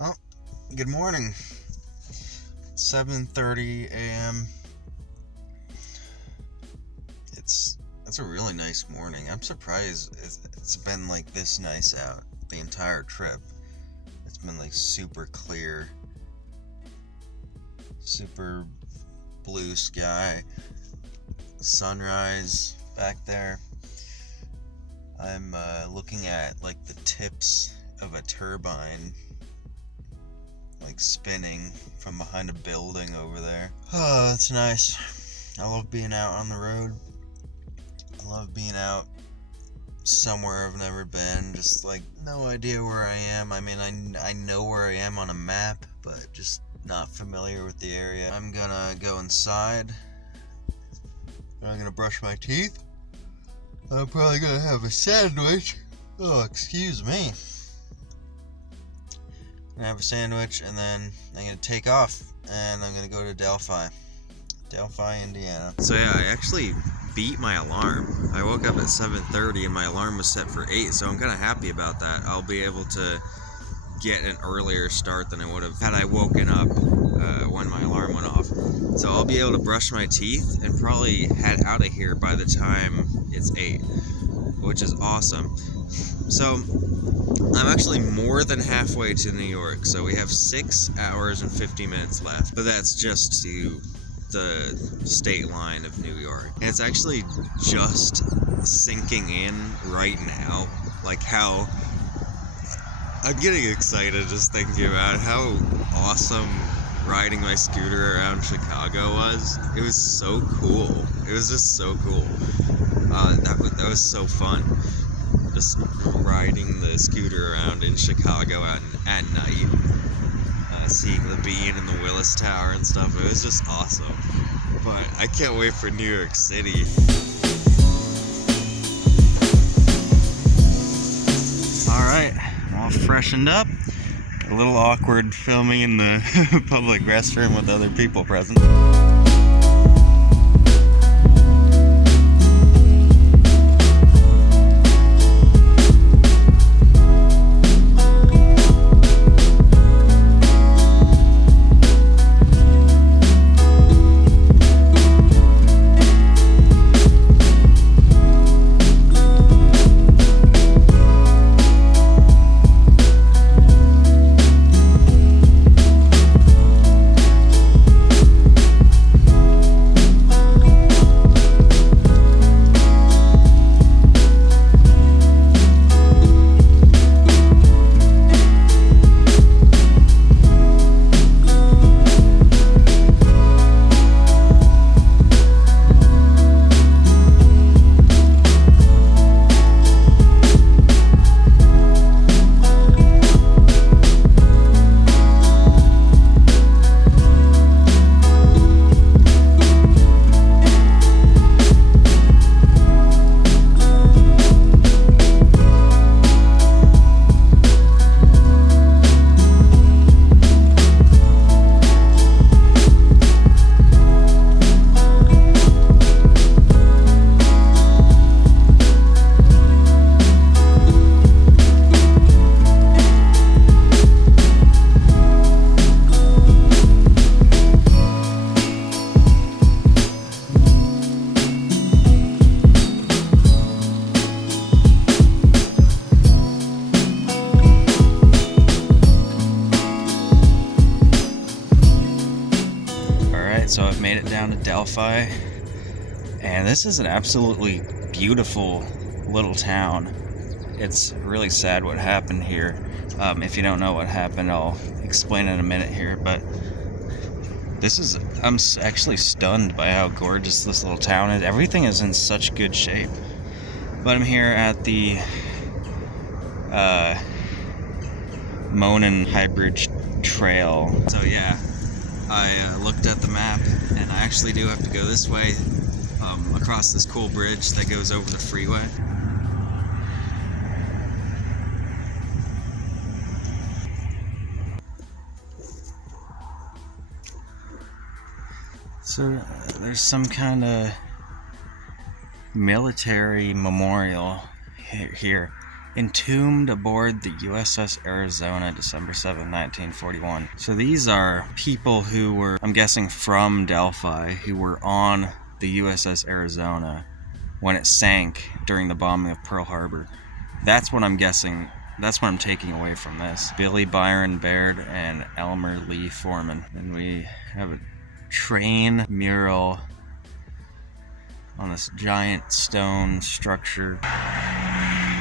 Oh, good morning. 7:30 a.m. It's a really nice morning. I'm surprised it's been like this nice out the entire trip. It's been like super clear, super blue sky, sunrise back there. I'm looking at like the tips of a turbine like spinning from behind a building over there. Oh, that's nice. I love being out on the road. I love being out somewhere I've never been, just like no idea where I am. I mean, I know where I am on a map, but just not familiar with the area. I'm gonna go inside. I'm gonna brush my teeth. I'm probably gonna have a sandwich. Oh, excuse me. I'm gonna have a sandwich, and then I'm gonna take off, and I'm gonna go to Delphi, Indiana. So yeah, I actually beat my alarm. I woke up at 7:30, and my alarm was set for 8, so I'm kind of happy about that. I'll be able to get an earlier start than I would have had I woken up when my alarm went off. So I'll be able to brush my teeth and probably head out of here by the time it's 8, which is awesome. So I'm actually more than halfway to New York, so we have 6 hours and 50 minutes left, but that's just to the state line of New York. And it's actually just sinking in right now, like how I'm getting excited just thinking about how awesome riding my scooter around Chicago was. It was so cool. It was just so cool. That was so fun. Just riding the scooter around in Chicago at night, seeing the Bean and the Willis Tower and stuff. It was just awesome. But I can't wait for New York City. Alright, all freshened up. A little awkward filming in the public restroom with other people present. So I've made it down to Delphi, and this is an absolutely beautiful little town. It's really sad what happened here. If you don't know what happened, I'll explain in a minute here, but I'm actually stunned by how gorgeous this little town is. Everything is in such good shape. But I'm here at the Monin Hybrid Trail. So yeah, I looked at the map, and I actually do have to go this way, across this cool bridge that goes over the freeway. So there's some kind of military memorial here. Entombed aboard the USS Arizona, December 7, 1941. So these are people who were, I'm guessing, from Delphi, who were on the USS Arizona when it sank during the bombing of Pearl Harbor. That's what I'm guessing. That's what I'm taking away from this. Billy Byron Baird and Elmer Lee Foreman. And we have a train mural on this giant stone structure.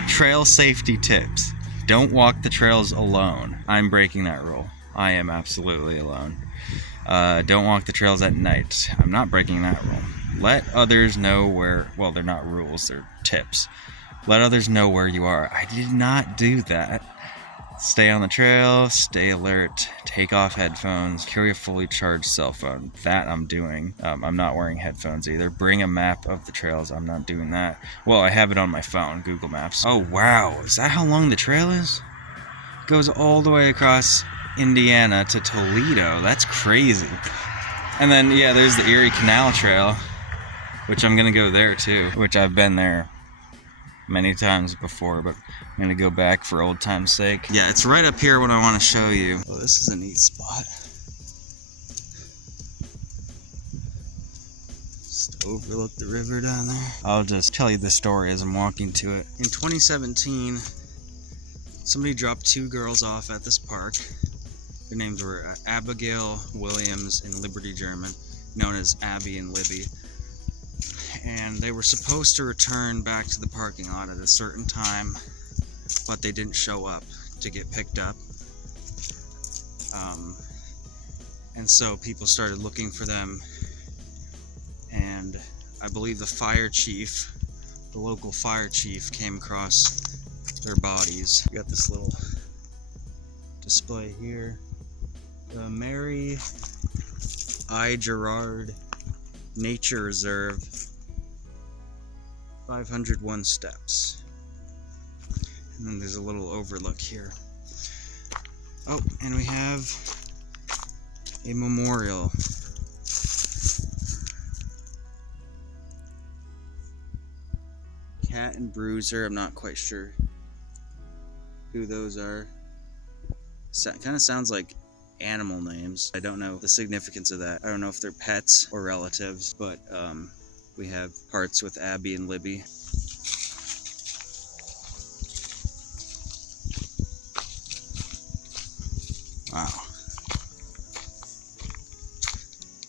Trail safety tips. Don't walk the trails alone. I'm breaking that rule. I am absolutely alone. Don't walk the trails at night. I'm not breaking that rule. Let others know where, well, they're not rules, they're tips. Let others know where you are. I did not do that. Stay on the trail, stay alert, take off headphones, carry a fully charged cell phone. That I'm doing. I'm not wearing headphones either. Bring a map of the trails. I'm not doing that. Well, I have it on my phone, Google Maps. Oh, wow. Is that how long the trail is? It goes all the way across Indiana to Toledo. That's crazy. And then, yeah, there's the Erie Canal Trail, which I'm going to go there too, which I've been there many times before, but I'm gonna go back for old time's sake. Yeah, it's right up here what I want to show you. Well, this is a neat spot. Just overlook the river down there. I'll just tell you the story as I'm walking to it. In 2017, somebody dropped 2 girls off at this park. Their names were Abigail Williams and Liberty German, known as Abby and Libby. And they were supposed to return back to the parking lot at a certain time, but they didn't show up to get picked up. And so people started looking for them, and I believe the local fire chief came across their bodies. We got this little display here. The Mary I. Gerard Nature Reserve, 501 steps. And then there's a little overlook here. Oh, and we have a memorial. Cat and Bruiser, I'm not quite sure who those are. Kind of sounds like animal names. I don't know the significance of that. I don't know if they're pets or relatives, but we have parts with Abby and Libby. Wow.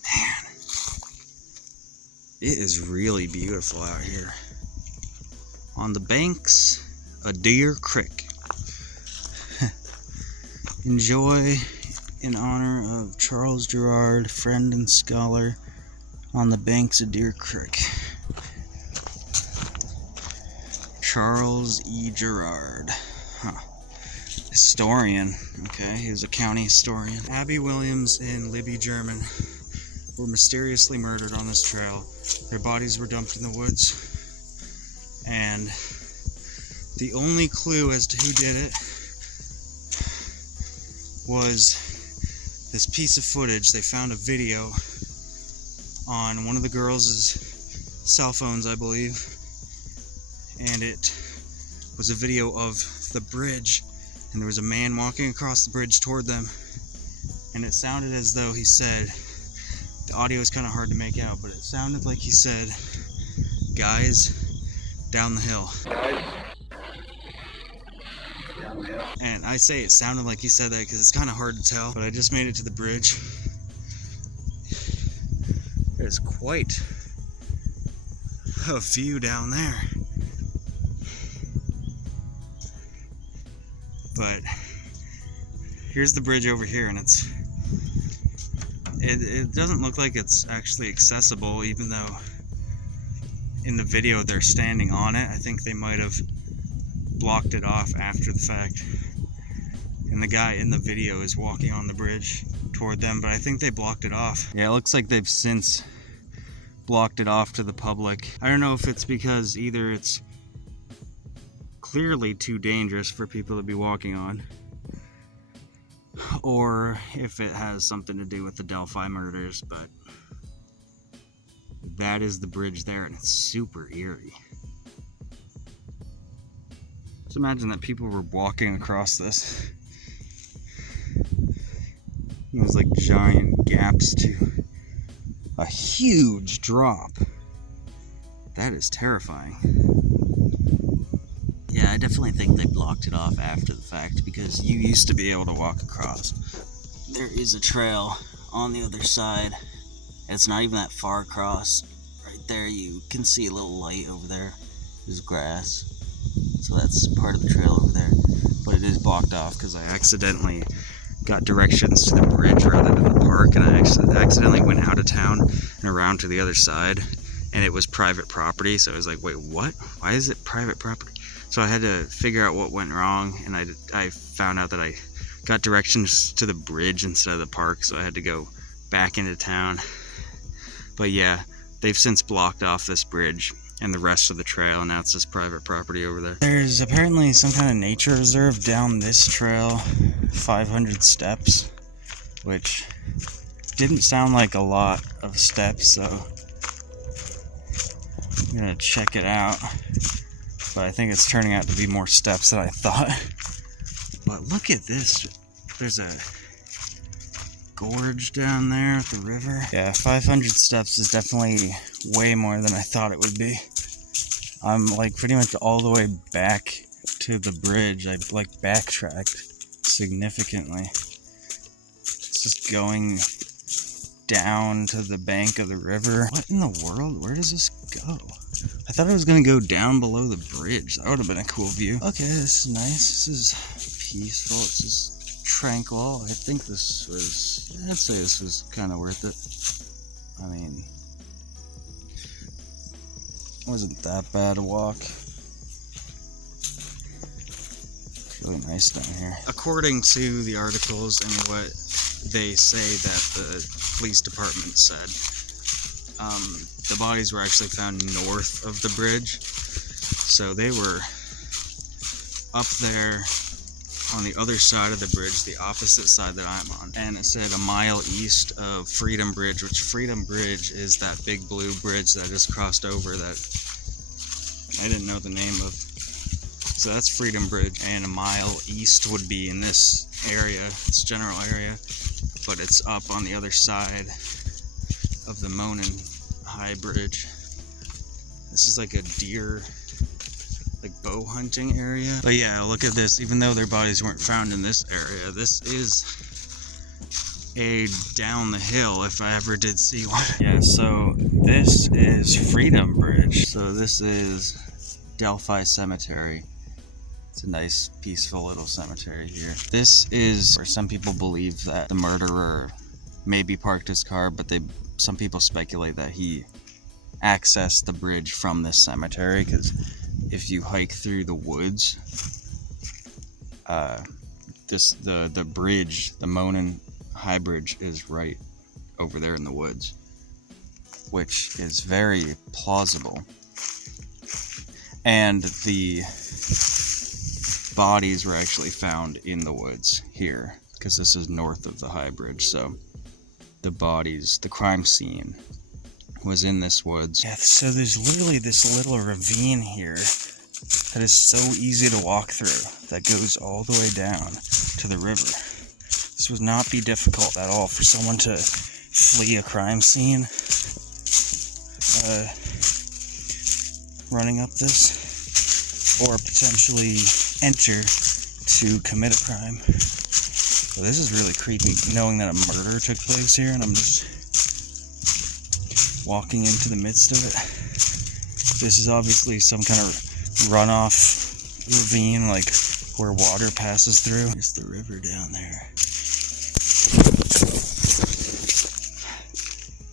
Man. It is really beautiful out here. On the banks of Deer Creek. Enjoy in honor of Charles Gerard, friend and scholar, on the banks of Deer Creek. Charles E. Gerard. Huh. Historian. Okay, he was a county historian. Abby Williams and Libby German were mysteriously murdered on this trail. Their bodies were dumped in the woods, and the only clue as to who did it was this piece of footage. They found a video on one of the girls' cell phones, I believe, and it was a video of the bridge, and there was a man walking across the bridge toward them, and it sounded as though he said, the audio is kind of hard to make out, but it sounded like he said, "Guys, down the hill." And I say it sounded like he said that because it's kind of hard to tell, but I just made it to the bridge. There's quite a view down there. But here's the bridge over here, and it doesn't look like it's actually accessible, even though in the video they're standing on it. I think they might have blocked it off after the fact, and the guy in the video is walking on the bridge toward them, but I think they blocked it off. Yeah, it looks like they've since blocked it off to the public. I don't know if it's because either it's clearly too dangerous for people to be walking on, or if it has something to do with the Delphi murders, but that is the bridge there, and it's super eerie. Just imagine that people were walking across this. There's like giant gaps to a huge drop. That is terrifying. Yeah, I definitely think they blocked it off after the fact because you used to be able to walk across. There is a trail on the other side. It's not even that far across. Right there you can see a little light over there. There's grass. So that's part of the trail over there. But it is blocked off because I accidentally got directions to the bridge rather than the park, and I accidentally went out of town and around to the other side, and it was private property. So I was like, wait, what? Why is it private property? So I had to figure out what went wrong, and I found out that I got directions to the bridge instead of the park, so I had to go back into town. But yeah, they've since blocked off this bridge and the rest of the trail, and now it's just private property over there. There's apparently some kind of nature reserve down this trail, 500 steps, which didn't sound like a lot of steps, so I'm gonna check it out. But I think it's turning out to be more steps than I thought. But look at this. There's a gorge down there at the river. Yeah, 500 steps is definitely way more than I thought it would be. I'm like pretty much all the way back to the bridge. I like backtracked significantly. It's just going down to the bank of the river. What in the world? Where does this go? I thought it was gonna go down below the bridge. That would have been a cool view. Okay, this is nice. This is peaceful. This is tranquil. I think this was, I'd say this was kind of worth it. I mean, it wasn't that bad a walk. It's really nice down here. According to the articles and what they say that the police department said, the bodies were actually found north of the bridge. So they were up there on the other side of the bridge, the opposite side that I'm on. And it said a mile east of Freedom Bridge, which Freedom Bridge is that big blue bridge that I just crossed over that I didn't know the name of. So that's Freedom Bridge, and a mile east would be in this area, this general area, but it's up on the other side of the Monon High Bridge. This is like a deer, like bow hunting area. But yeah, look at this. Even though their bodies weren't found in this area, this is a down the hill if I ever did see one. Yeah, so this is Freedom Bridge. So this is Delphi Cemetery. It's a nice, peaceful little cemetery here. This is where some people believe that the murderer maybe parked his car, but some people speculate that he accessed the bridge from this cemetery, because if you hike through the woods, the bridge, the Monon High Bridge, is right over there in the woods, which is very plausible. And the bodies were actually found in the woods here, because this is north of the High Bridge. So the bodies, the crime scene, was in this woods. Yeah, so there's literally this little ravine here that is so easy to walk through that goes all the way down to the river. This would not be difficult at all for someone to flee a crime scene running up this, or potentially enter to commit a crime. So this is really creepy, knowing that a murder took place here and I'm just walking into the midst of it. This is obviously some kind of runoff ravine, like where water passes through. There's the river down there.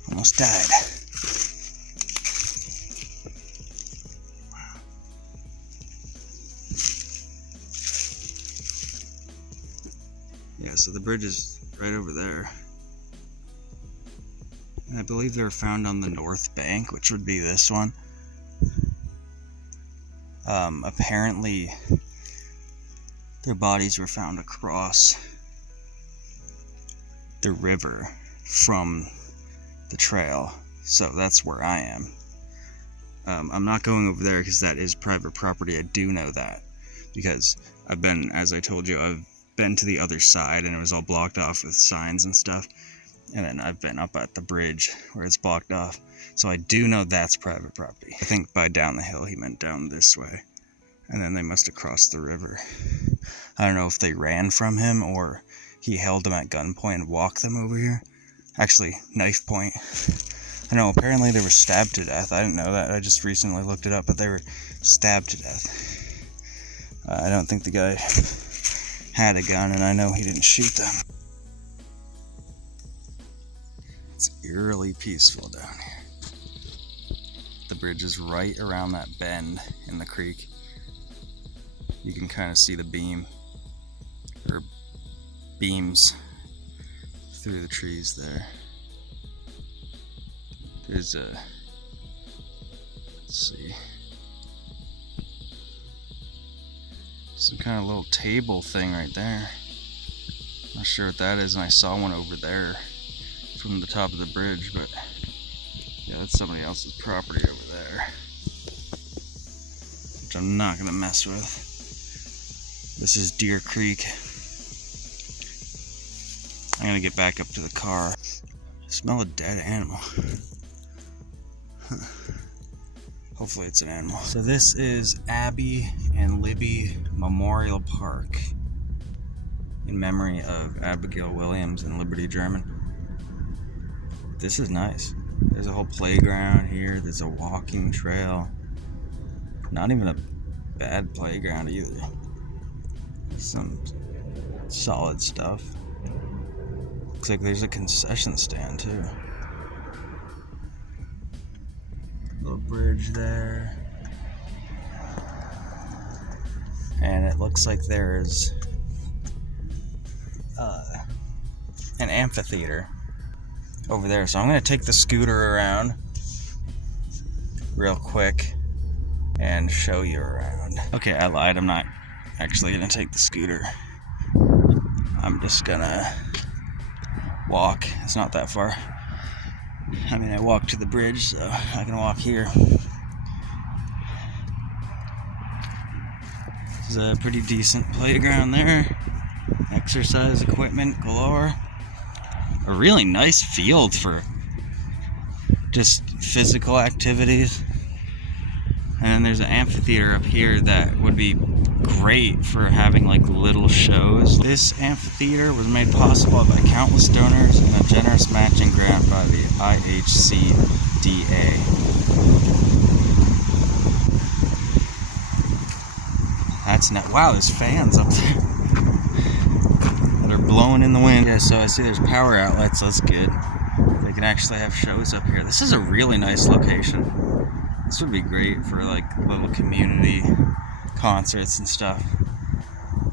Almost died. Yeah, so the bridge is right over there. And I believe they were found on the north bank, which would be this one. Apparently, their bodies were found across the river from the trail. So that's where I am. I'm not going over there because that is private property. I do know that. because I've been, as I told you, I've been to the other side and it was all blocked off with signs and stuff. And then I've been up at the bridge where it's blocked off. So I do know that's private property. I think by down the hill he meant down this way. And then they must have crossed the river. I don't know if they ran from him or he held them at gunpoint and walked them over here. Actually, knife point. I know, apparently they were stabbed to death. I didn't know that. I just recently looked it up, but they were stabbed to death. I don't think the guy had a gun, and I know he didn't shoot them. It's eerily peaceful down here. The bridge is right around that bend in the creek. You can kind of see the beams through the trees there. There's a, let's see, some kind of little table thing right there. Not sure what that is, and I saw one over there from the top of the bridge, but yeah, that's somebody else's property over there, which I'm not gonna mess with. This is Deer Creek. I'm gonna get back up to the car. I smell a dead animal. Hopefully it's an animal. So this is Abby and Libby Memorial Park in memory of Abigail Williams and Liberty German. This is nice. There's a whole playground here. There's a walking trail. Not even a bad playground either. Some solid stuff. Looks like there's a concession stand too. Little bridge there. And it looks like there's an amphitheater over there. So I'm gonna take the scooter around real quick and show you around. Okay, I lied. I'm not actually gonna take the scooter. I'm just gonna walk. It's not that far. I mean, I walked to the bridge, so I can walk here. This is a pretty decent playground there. Exercise equipment galore. A really nice field for just physical activities. And then there's an amphitheater up here that would be great for having like little shows. This amphitheater was made possible by countless donors and a generous matching grant by the IHCDA. That's net. Wow, there's fans up there that are blowing in the wind. Yeah, so I see there's power outlets. That's good. They can actually have shows up here. This is a really nice location. This would be great for like little community concerts and stuff.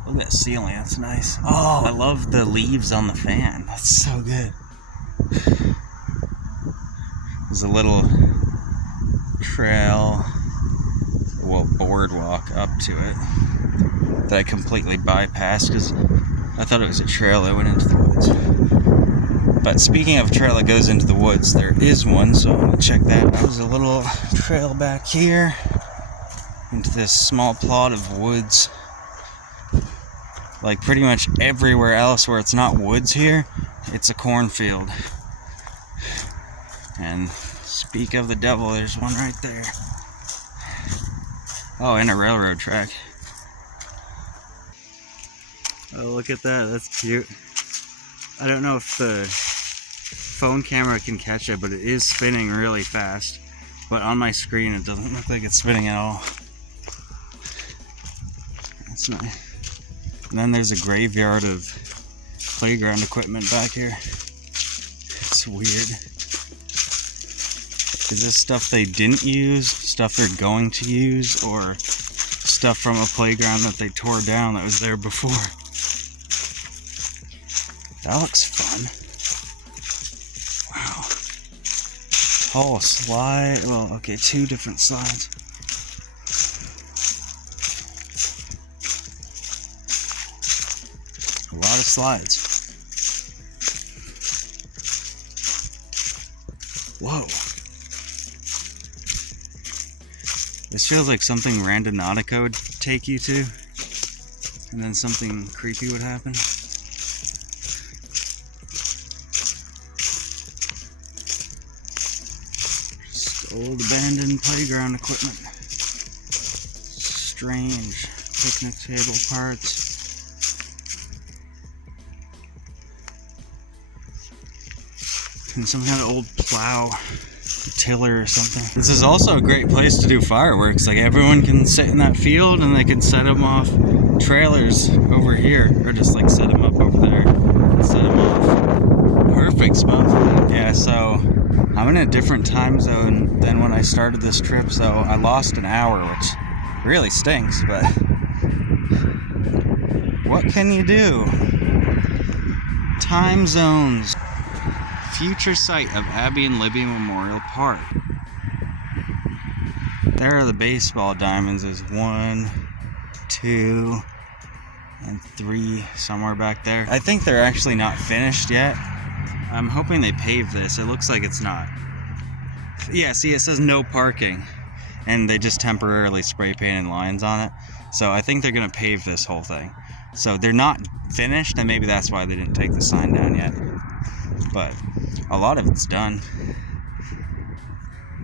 Look at that ceiling, that's nice. Oh, I love the leaves on the fan. That's so good. There's a little trail, well, boardwalk up to it that I completely bypassed because I thought it was a trail that went into the woods. But speaking of a trail that goes into the woods, there is one, so I'm gonna check that out. There's a little trail back here into this small plot of woods. Like pretty much everywhere else where it's not woods here, it's a cornfield. And speak of the devil, there's one right there. Oh, and a railroad track. Oh, look at that, that's cute. I don't know if the phone camera can catch it, but it is spinning really fast. But on my screen, it doesn't look like it's spinning at all. That's nice. And then there's a graveyard of playground equipment back here. It's weird. Is this stuff they didn't use, stuff they're going to use, or stuff from a playground that they tore down that was there before? That looks fun. Wow. Oh, slide. Well, okay, 2 different slides. A lot of slides. Whoa. This feels like something Randonautica would take you to. and then something creepy would happen. Just old abandoned playground equipment. Strange picnic table parts. And some kind of old plow, tiller or something. This is also a great place to do fireworks. Like, everyone can sit in that field and they can set them off trailers over here, or just like set them up over there and set them off. Perfect spot for that. Yeah, so I'm in a different time zone than when I started this trip, so I lost an hour, which really stinks, but what can you do? Time zones. Future site of Abby and Libby Memorial Park. There are the baseball diamonds. There's 1, 2, and 3 somewhere back there. I think they're actually not finished yet. I'm hoping they pave this. It looks like it's not. Yeah, see, it says no parking, and they just temporarily spray painted lines on it. So I think they're gonna pave this whole thing. So they're not finished, and maybe that's why they didn't take the sign down yet. But a lot of it's done.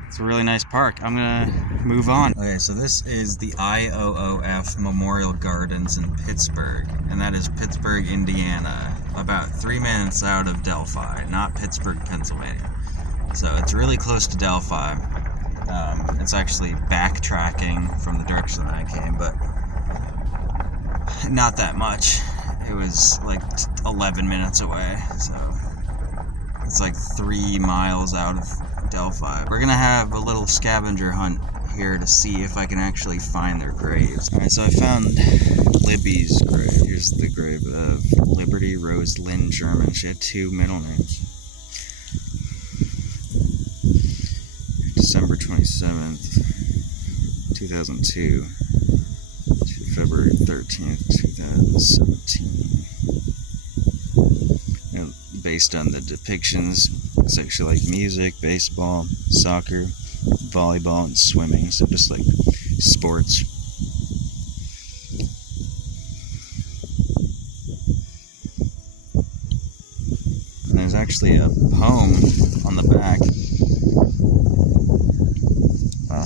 It's a really nice park. I'm gonna move on. Okay, so this is the IOOF Memorial Gardens in Pittsburgh, and that is Pittsburgh, Indiana, about 3 minutes out of Delphi, not Pittsburgh, Pennsylvania. So it's really close to Delphi. It's actually backtracking from the direction that I came, but not that much. It was like 11 minutes away, so it's like 3 miles out of Delphi. We're gonna have a little scavenger hunt here to see if I can actually find their graves. Alright, so I found Libby's grave. Here's the grave of Liberty Rose Lynn German. She had 2 middle names. December 27th, 2002 to February 13th, 2017. Based on the depictions, it's actually like music, baseball, soccer, volleyball, and swimming, so just like sports. And there's actually a poem on the back. Wow.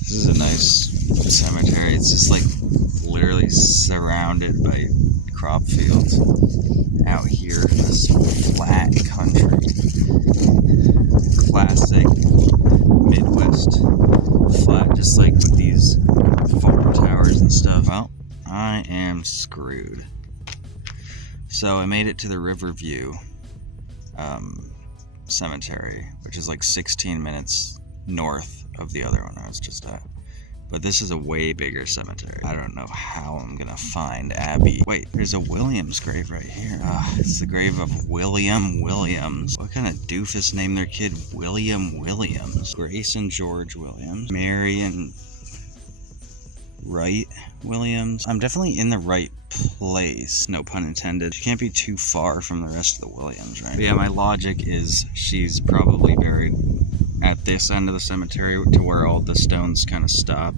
This is a nice cemetery. It's just like literally surrounded by crop fields out here in this flat country. Classic Midwest flat, just like with these farm towers and stuff. Well, I am screwed. So I made it to the Riverview cemetery, which is like 16 minutes north of the other one I was just at. But this is a way bigger cemetery. I don't know how I'm gonna find Abby. Wait, there's a Williams grave right here. It's the grave of William Williams. What kind of doofus named their kid William Williams? Grace and George Williams. Mary and Wright Williams. I'm definitely in the right place, no pun intended. You can't be too far from the rest of the Williams, right? But yeah, my logic is she's probably buried at this end of the cemetery to where all the stones kind of stop.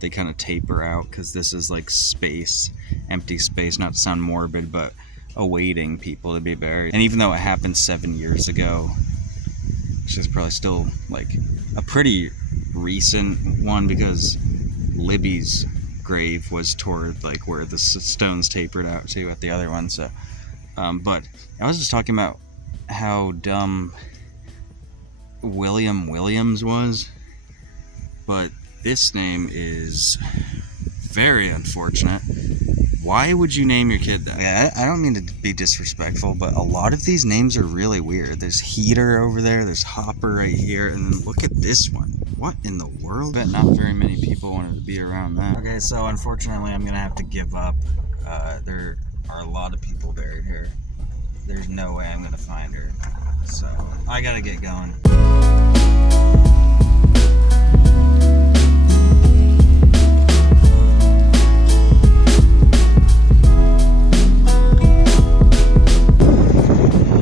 They kind of taper out because this is like space, empty space, not to sound morbid, but awaiting people to be buried. And even though it happened 7 years ago, it's just probably still like a pretty recent one, because Libby's grave was toward like where the stones tapered out to at the other one. So but I was just talking about how dumb William Williams was, but this name is very unfortunate. Why would you name your kid that? Yeah, I don't mean to be disrespectful, but a lot of these names are really weird. There's Heater over there, there's Hopper right here, and then look at this one. What in the world? I bet not very many people wanted to be around that. Okay, so unfortunately I'm gonna have to give up. There are a lot of people buried here. There's no way I'm gonna find her. So I gotta get going.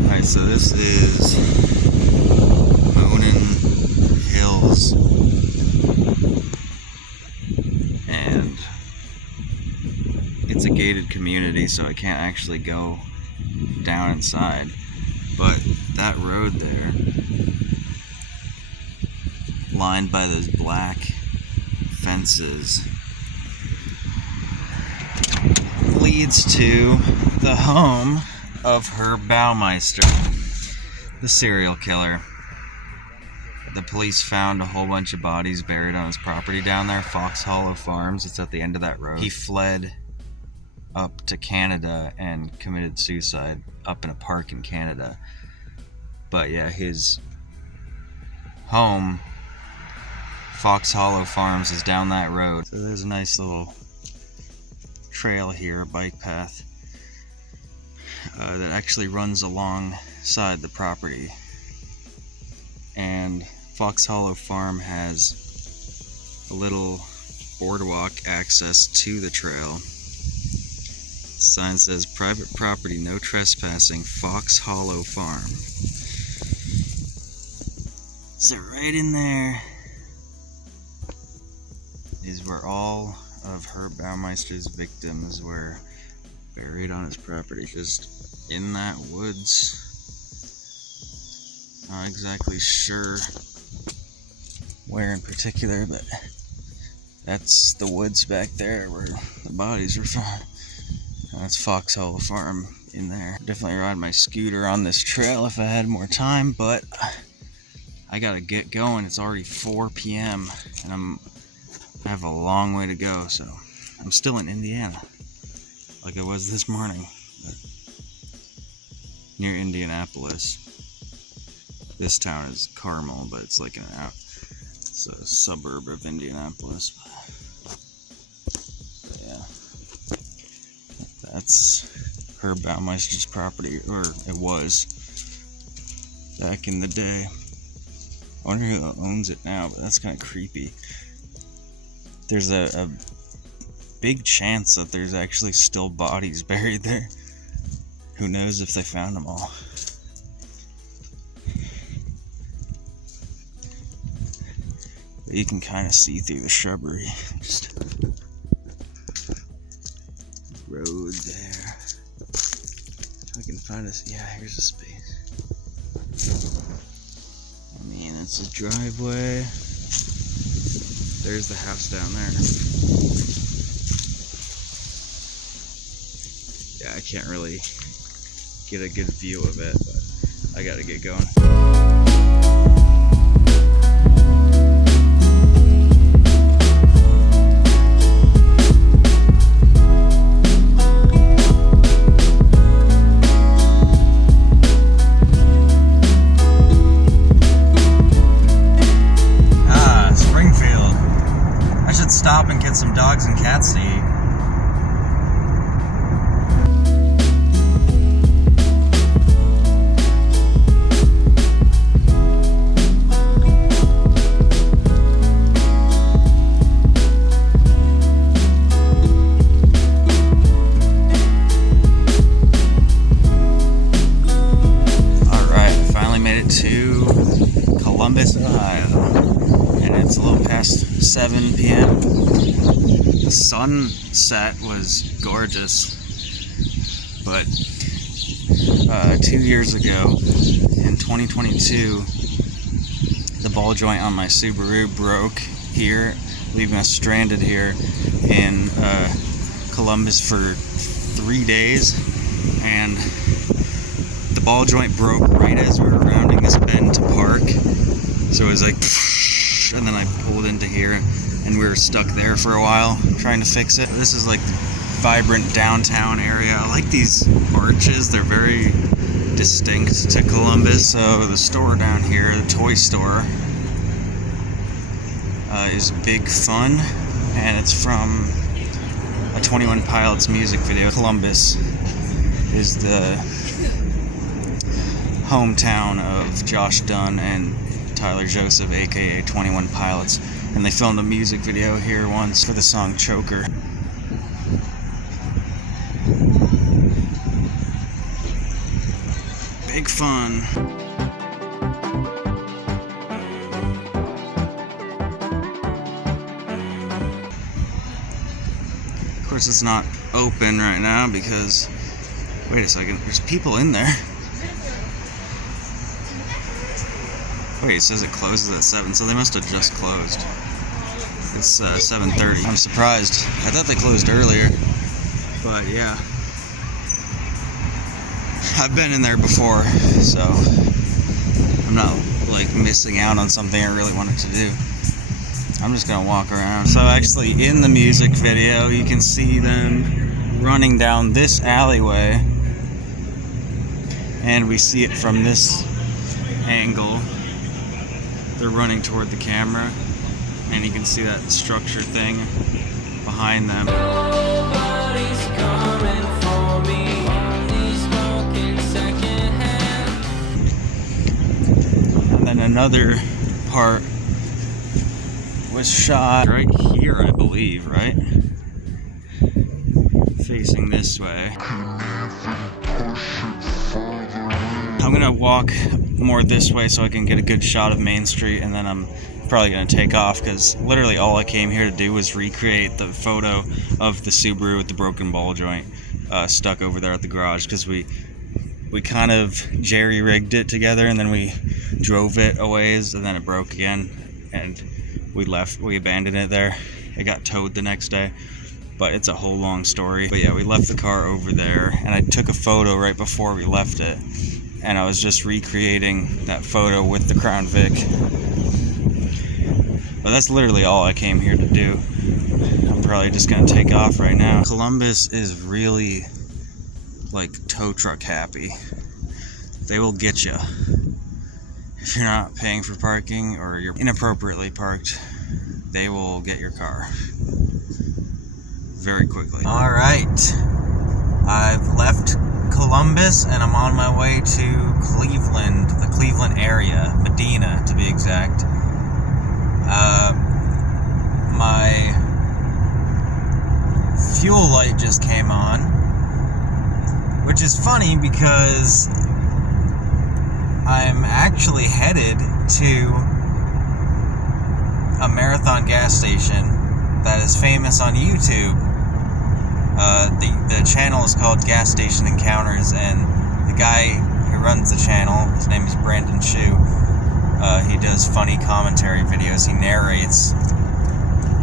Alright, so this is Monin Hills it's a gated community, so I can't actually go down inside. But that road there, lined by those black fences, leads to the home of Herb Baumeister, the serial killer. The police found a whole bunch of bodies buried on his property down there, Fox Hollow Farms. It's at the end of that road. He fled up to Canada and committed suicide up in a park in Canada. But yeah, his home, Fox Hollow Farms, is down that road. So there's a nice little trail here, a bike path, that actually runs alongside the property. And Fox Hollow Farm has a little boardwalk access to the trail. Sign says private property, no trespassing, Fox Hollow Farm. So right in there is where all of Herb Baumeister's victims were buried on his property, just in that woods. Not exactly sure where in particular, but that's the woods back there where the bodies were found. That's Fox Hollow Farm in there. Definitely ride my scooter on this trail if I had more time, but I gotta get going. It's already 4 p.m. and I have a long way to go, so I'm still in Indiana, like I was this morning, but near Indianapolis. This town is Carmel, but it's like it's a suburb of Indianapolis. But yeah, that's Herb Baumeister's property, or it was back in the day. I wonder who owns it now, but that's kind of creepy. There's a big chance that there's actually still bodies buried there. Who knows if they found them all. But you can kind of see through the shrubbery. Just road there. If I can find us, yeah, here's a space. I mean, it's a driveway. There's the house down there. Yeah, I can't really get a good view of it, but I gotta get going. Stop and get some dogs and cats to eat. Alright, I finally made it to Columbus, Ohio. And it's a little past 7 p.m. The sunset was gorgeous, but 2 years ago, in 2022, the ball joint on my Subaru broke here, leaving us stranded here in Columbus for 3 days, and the ball joint broke right as we were rounding this bend to park, so it was like, and then I pulled into here and we were stuck there for a while trying to fix it. This is like vibrant downtown area. I like these arches, they're very distinct to Columbus. So the store down here, the toy store, is Big Fun, and it's from a 21 Pilots music video. Columbus is the hometown of Josh Dunn and Tyler Joseph, aka 21 Pilots, and they filmed a music video here once for the song Choker. Big Fun. course, it's not open right now because, wait a second, there's people in there. Wait, it says it closes at 7, so they must have just closed. It's 7:30. I'm surprised. I thought they closed earlier, but yeah. I've been in there before, so I'm not like missing out on something I really wanted to do. I'm just gonna walk around. So actually in the music video, you can see them running down this alleyway, and we see it from this angle. They're running toward the camera, and you can see that structure thing behind them. Nobody's coming for me, only smoking secondhand. And then another part was shot right here, I believe, right? Facing this way. I'm gonna walk more this way so I can get a good shot of Main Street, and then I'm probably gonna take off because literally all I came here to do was recreate the photo of the Subaru with the broken ball joint stuck over there at the garage, because we kind of jerry-rigged it together, and then we drove it a ways, and then it broke again, and we abandoned it there. It got towed the next day, but it's a whole long story. But yeah, we left the car over there, and I took a photo right before we left it, and I was just recreating that photo with the Crown Vic. But that's literally all I came here to do. I'm probably just gonna take off right now. Columbus is really like tow truck happy. They will get you. If you're not paying for parking or you're inappropriately parked, they will get your car very quickly. All right, I've left Columbus and I'm on my way to Cleveland, the Cleveland area, Medina to be exact. My fuel light just came on, which is funny because I'm actually headed to a Marathon gas station that is famous on YouTube. The channel is called Gas Station Encounters, and the guy who runs the channel, his name is Brandon Shu. He does funny commentary videos. He narrates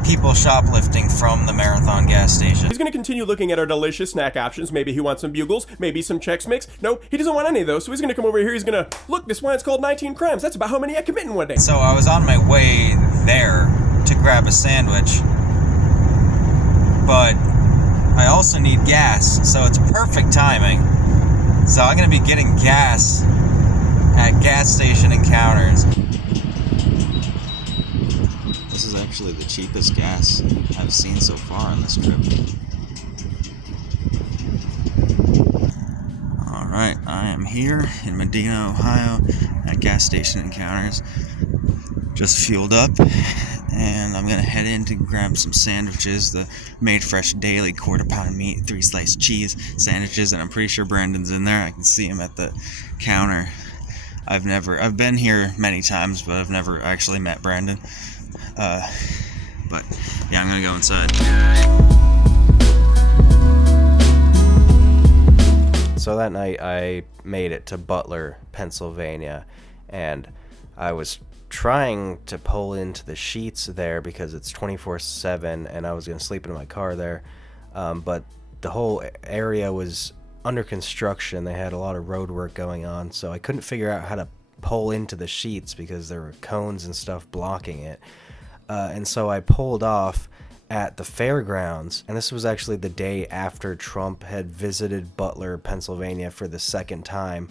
people shoplifting from the Marathon gas station. He's going to continue looking at our delicious snack options. Maybe he wants some Bugles, maybe some Chex Mix. No, he doesn't want any of those, so he's going to come over here. He's going to, look, this wine's called 19 Crimes. That's about how many I commit in one day. So I was on my way there to grab a sandwich, but I also need gas, so it's perfect timing. So I'm going to be getting gas at Gas Station Encounters. This is actually the cheapest gas I've seen so far on this trip. Alright, I am here in Medina, Ohio at Gas Station Encounters. Just fueled up, and I'm gonna head in to grab some sandwiches, the Made Fresh Daily quarter-pound meat, 3-slice cheese sandwiches, and I'm pretty sure Brandon's in there. I can see him at the counter. I've been here many times, but I've never actually met Brandon. But yeah, I'm gonna go inside. So that night I made it to Butler, Pennsylvania, and I was trying to pull into the sheets there because it's 24/7 and I was gonna sleep in my car there, but the whole area was under construction. They had a lot of road work going on, so I couldn't figure out how to pull into the sheets because there were cones and stuff blocking it. And so I pulled off at the fairgrounds, and this was actually the day after Trump had visited Butler, Pennsylvania for the second time,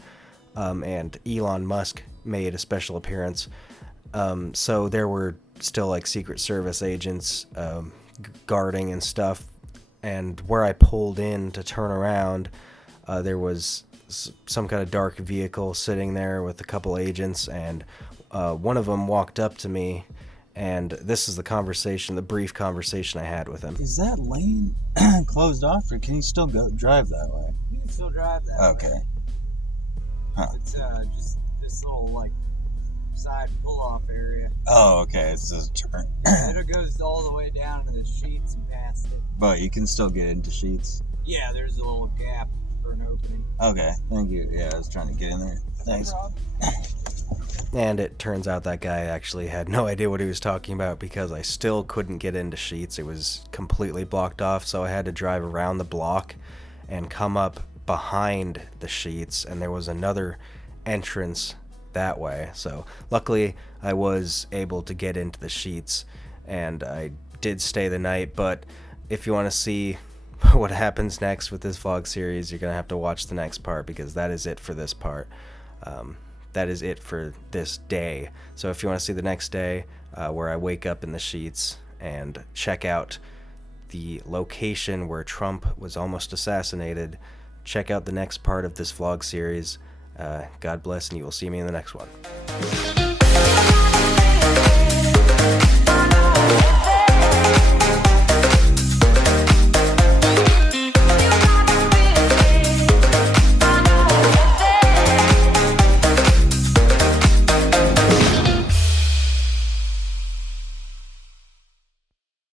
and Elon Musk made a special appearance. So there were still like Secret Service agents guarding and stuff, and where I pulled in to turn around, there was some kind of dark vehicle sitting there with a couple agents, and one of them walked up to me, and this is the brief conversation I had with him. Is that lane closed off, or can you still drive that way? You can still drive that way. Okay. Huh. It's just this little like side pull-off area. Oh, okay. It's just a turn. It goes all the way down to the sheets and past it. But you can still get into sheets. Yeah, there's a little gap for an opening. Okay, thank you. Yeah, I was trying to get in there. Thanks. And it turns out that guy actually had no idea what he was talking about because I still couldn't get into sheets. It was completely blocked off, so I had to drive around the block and come up behind the sheets, and there was another entrance that way. So luckily I was able to get into the sheets, and I did stay the night. But if you want to see what happens next with this vlog series, you're gonna have to watch the next part, because that is it for this part. That is it for this day. So if you want to see the next day, where I wake up in the sheets and check out the location where Trump was almost assassinated, check out the next part of this vlog series. God bless, and you will see me in the next one.